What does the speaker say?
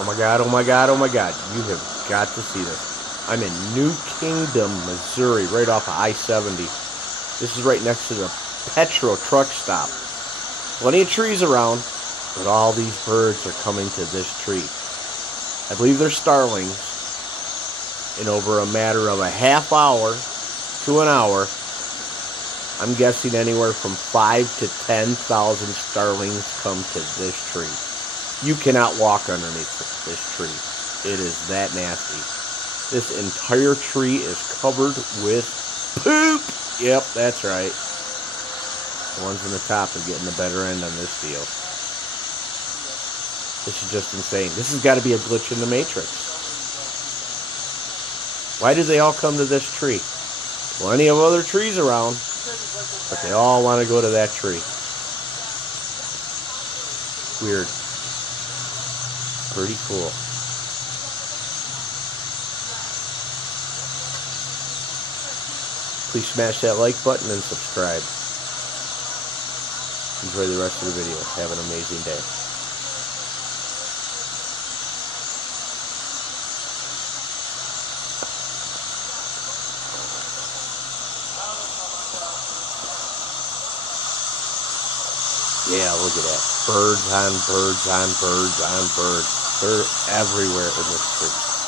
Oh my God, oh my God, oh my God. You have got to see this. I'm in New Kingdom, Missouri, right off of I-70. This is right next to the Petro truck stop. Plenty of trees around, but all these birds are coming to this tree. I believe they're starlings. In over a matter of a half hour to an hour, I'm guessing anywhere from 5,000 to 10,000 starlings come to this tree. You cannot walk underneath this tree. It is that nasty. This entire tree is covered with poop. Yep, that's right. The ones in the top are getting the better end on this deal. This is just insane. This has got to be a glitch in the Matrix. Why do they all come to this tree? Plenty of other trees around, but they all want to go to that tree. Weird. Pretty cool. Please smash that like button and subscribe. Enjoy the rest of the video. Have an amazing day. Yeah, look at that. Birds on birds on birds on birds. They're everywhere in this tree.